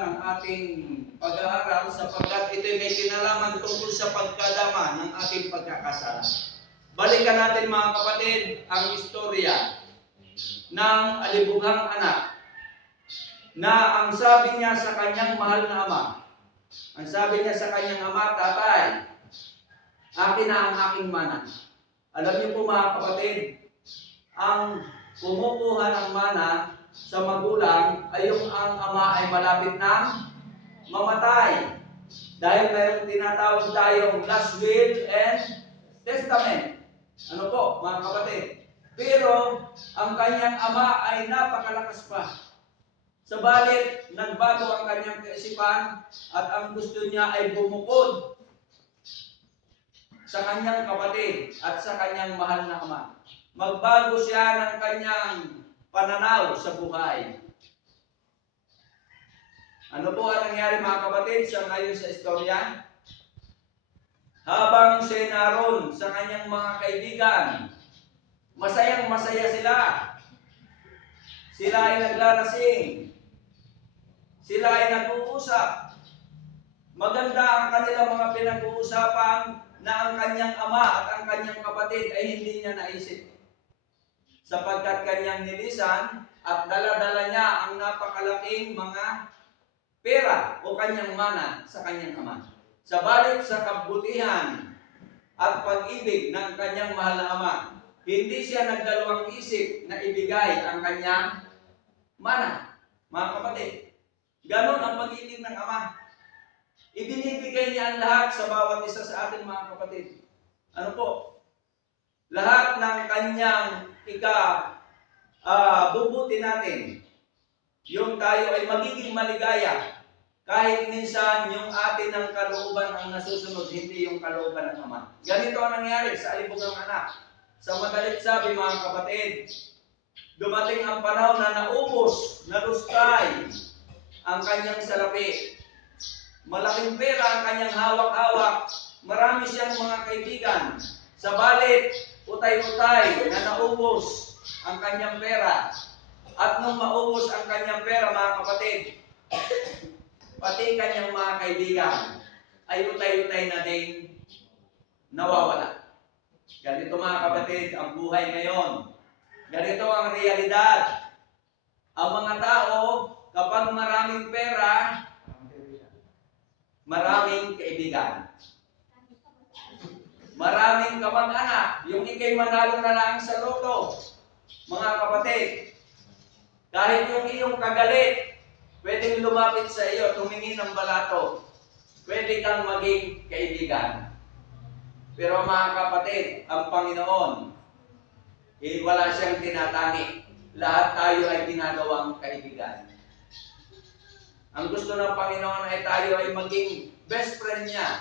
ng ating pag-aaral sapagkat ito may kinalaman tungkol sa pagkadama ng ating pagkakasala. Balikan natin mga kapatid ang istorya ng alibughang anak na ang sabi niya sa kanyang mahal na ama, ang sabi niya sa kanyang ama, tatay, akin na ang aking mana. Alam niyo po mga kapatid, ang kumukuha ng mana sa magulang ay yung ang ama ay malapit na mamatay. Dahil mayroong tinatawag tayong last will and testament. Ano po mga kapatid? Pero ang kanyang ama ay napakalakas pa. Sabalit, nagbago ang kanyang kaisipan at ang gusto niya ay bumukod sa kanyang kapatid at sa kanyang mahal na ama. Magbago siya ng kanyang pananaw sa buhay. Ano po ang nangyari mga kapatid sa ngayon sa istorya? Habang siya naroon sa kanyang mga kaibigan, masayang masaya sila. Sila ay naglalasing. Sila ay nag-uusap. Maganda ang kanilang mga pinag-uusapan na ang kanyang ama at ang kanyang kapatid ay hindi niya naisip. Sapagkat kanyang nilisan at dala-dala niya ang napakalaking mga pera o kanyang mana sa kanyang ama. Sabalit sa kabutihan at pag-ibig ng kanyang mahal na ama, hindi siya nagdalawang isip na ibigay ang kanyang mana. Mga kapatid, ganon ang pag-ibig ng ama. Ibinibigay niya ang lahat sa bawat isa sa atin mga kapatid. Ano po? Lahat ng kanyang bubuti natin. Yung tayo ay magiging maligaya. Kahit minsan yung atin ng kalooban ang nasusunod, hindi yung kalooban ng ama. Ganito ang nangyari sa alibughang anak. Sa madalit sabi mga kapatid, dumating ang panahon na naubos, nalustay ang kanyang salapi. Malaking pera ang kanyang hawak-hawak. Marami siyang mga kaibigan. Sabalit, utay-utay na naubos ang kanyang pera. At nung maubos ang kanyang pera, mga kapatid, pati kanyang mga kaibigan ay utay-utay na din nawawala. Ganito mga kapatid, ang buhay ngayon. Ganito ang realidad. Ang mga tao, kapag maraming pera, maraming kaibigan. Maraming kamag-anak. Yung ikay manalo na lang sa loto. Mga kapatid, kahit yung iyong kagalit, pwedeng lumapit sa iyo, tumingin ng balato. Pwede kang maging kaibigan. Pero mga kapatid, ang Panginoon, wala siyang tinatangi. Lahat tayo ay ginagawang kaibigan. Ang gusto ng Panginoon ay tayo ay maging best friend niya.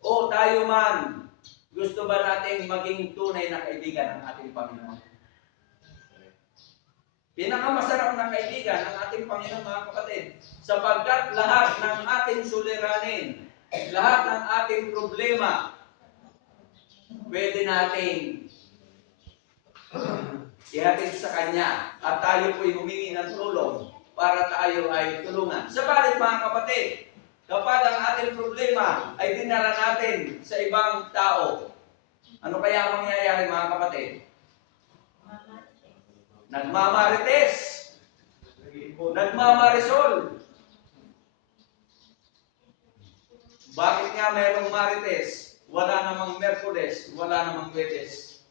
O tayo man, gusto ba nating maging tunay na kaibigan ng ating Panginoon? Pinakamasarap na kaibigan ng ating Panginoon mga kapatid, sapagkat lahat ng ating suliranin, lahat ng ating problema, pwede nating ihatid sa Kanya at tayo po'y humingi ng tulong para tayo ay tulungan. Sabalit mga kapatid, kapag ang ating problema ay dinala natin sa ibang tao, ano kaya ang mangyayari mga kapatid? Nagmamarites. Nagmamarisol. Bakit nga mayroong marites? Wala namang Merkules, wala namang Huwebes.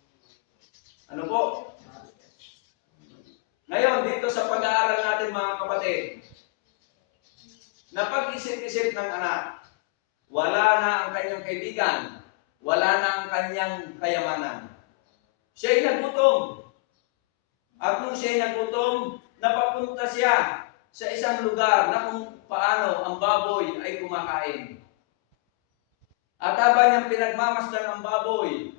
Ano po? Ngayon, dito sa pag-aaral natin mga kapatid, napag-isip-isip ng anak, wala na ang kanyang kaibigan, wala na ang kanyang kayamanan. Siya'y nagutom. At nung siya'y nagutom, napapunta siya sa isang lugar na kung paano ang baboy ay kumakain. At habang niyang pinagmamasdan ang baboy,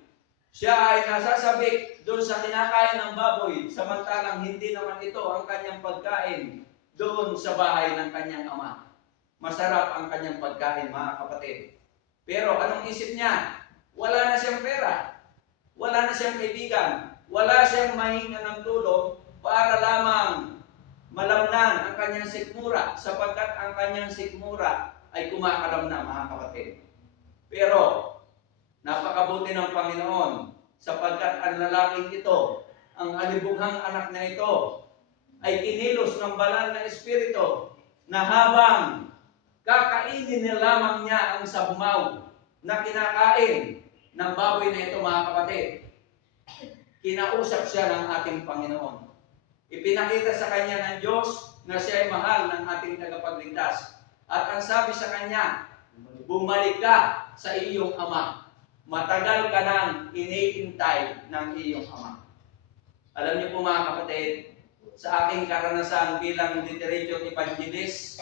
siya ay nasasabik doon sa kinakain ng baboy, samantalang hindi naman ito ang kanyang pagkain doon sa bahay ng kanyang ama. Masarap ang kanyang pagkain, mga kapatid. Pero anong isip niya? Wala na siyang pera. Wala na siyang kaibigan. Wala siyang mahinga ng tulong para lamang malamnan ang kanyang sikmura, sapagkat ang kanyang sikmura ay kumakalamnan, mga kapatid. Pero, napakabuti ng Panginoon, sapagkat ang lalaking ito, ang alibughang anak na ito, ay kinilos ng banal na espiritu na habang kakainin na lamang niya ang sabumaw na kinakain ng baboy na ito, mga kapatid, kinausap siya ng ating Panginoon. Ipinakita sa kanya ng Diyos na siya ay mahal ng ating tagapagligtas. At ang sabi sa kanya, bumalik ka sa iyong ama. Matagal ka nang iniintay ng iyong ama. Alam niyo po, mga kapatid, sa aking karanasan bilang literature evangelist,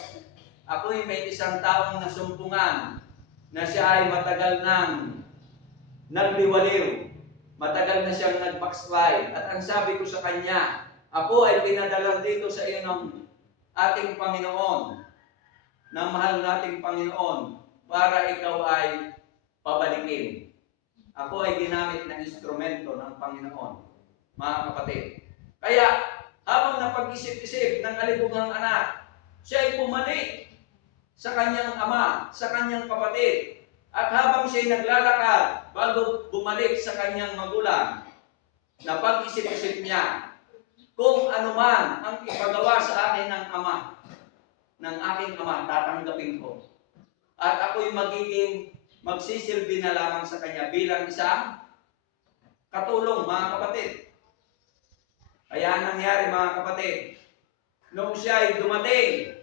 ako'y may isang taong nasumpungan na siya ay matagal nang nagliwaliw. Matagal na siyang nag-backslide. At ang sabi ko sa kanya, ako ay pinadala dito sa iyo ng ating Panginoon, ng mahal nating Panginoon, para ikaw ay pabalikin. Ako ay ginamit na instrumento ng Panginoon, mga kapatid. Kaya, habang napag-isip-isip ng alibughang anak, siya ay bumalik sa kanyang ama, sa kanyang kapatid. At habang siya naglalakad, bago bumalik sa kanyang magulang, napag-isip-isip niya, kung ano man ang ipagawa sa akin ng ama, ng aking ama, tatanggapin ko. At ako'y magsisilbi na lamang sa kanya bilang isang katulong, mga kapatid. Kaya nangyari, mga kapatid, nung siya ay dumating,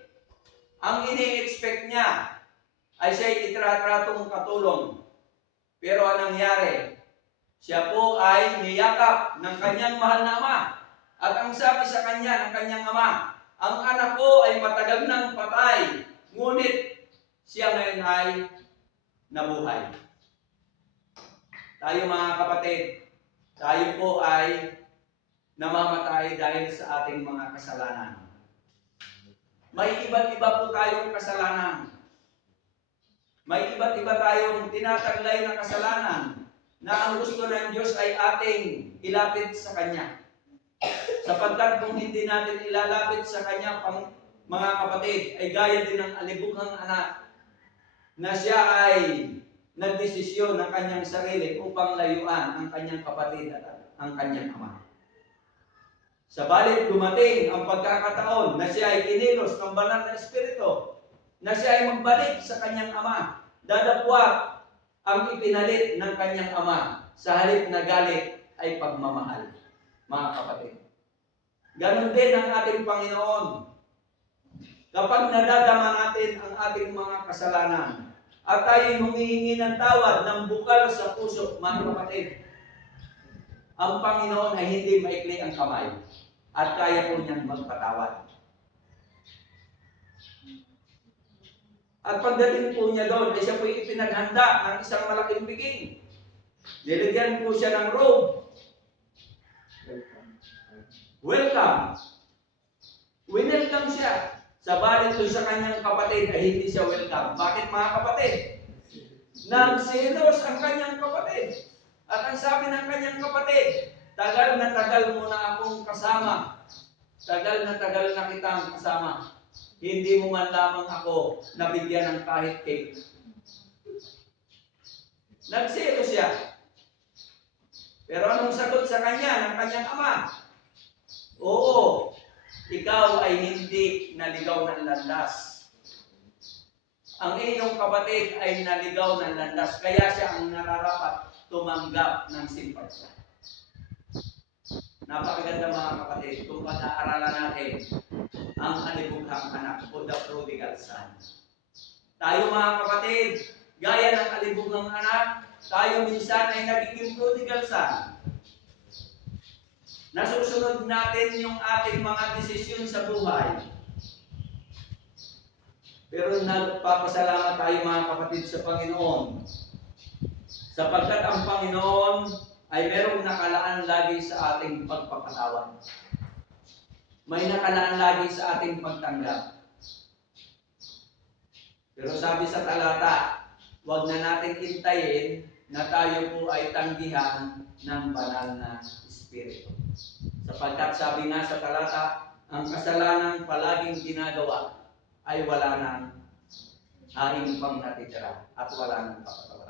ang ini-expect niya ay siya ay itratratong katulong. Pero anong nangyari? Siya po ay niyakap ng kanyang mahal na ama. At ang sabi sa kanya ng kanyang ama, ang anak ko ay matagal nang patay, ngunit siya ngayon ay nabuhay. Tayo, mga kapatid, tayo po ay namamatay dahil sa ating mga kasalanan. May iba't iba po tayong kasalanan. May iba't iba tayong tinataglay na kasalanan na ang gusto ng Diyos ay ating ilapit sa Kanya. Sapagkat kung hindi natin ilalapit sa Kanya, mga kapatid, ay gaya din ng alibughang anak na siya ay nagdesisyon ng kanyang sarili upang layuan ang kanyang kapatid at ang kanyang ama. Sabalit dumating ang pagkakataon na siya ay kinilos ng banal na espiritu, na siya ay magbalik sa kanyang ama. Dadapwat ang ipinalit ng kanyang ama. Sa halip na galit ay pagmamahal, mga kapatid. Ganon din ang ating Panginoon. Kapag nadadama natin ang ating mga kasalanan at tayo humihingi ng tawad ng bukal sa puso, mga kapatid, ang Panginoon ay hindi maikli ang kamay at kaya po niyang magpatawad. At pagdating po niya doon, ay siya po ipinaghanda ng isang malaking biging. Niligyan po siya ng robe. Welcome. Winelcome siya. Sabalit doon sa kanyang kapatid ay hindi siya welcome. Bakit, mga kapatid? Nagselos ang kanyang kapatid. At ang sabi ng kanyang kapatid, tagal na tagal mo na akong kasama. Tagal na kitang kasama. Hindi mo man lamang ako nabigyan ng kahit cake. Nagselo siya. Pero anong sagot sa kanya ng kanyang ama? Oo, ikaw ay hindi naligaw ng landas. Ang iyong kapatid ay naligaw ng landas, kaya siya ang nararapat tumanggap ng simpatya. Napakaganda, mga kapatid, kung pag-aaralan natin ang alibughang anak o the prodigal son. Tayo, mga kapatid, gaya ng alibughang anak, tayo minsan ay nagiging prodigal son. Nasusunod natin yung ating mga desisyon sa buhay. Pero nagpapasalamat tayo, mga kapatid, sa Panginoon. Sapagkat ang Panginoon ay merong nakalaan lagi sa ating pagpapatawad. May nakalaan lagi sa ating pagtanggap. Pero sabi sa talata, huwag na natin hintayin na tayo po ay tanggihan ng banal na Espiritu. Sapagkat sabi nga sa talata, ang kasalanan palaging ginagawa ay wala nang haing pang natitira at wala nang pakatawaran.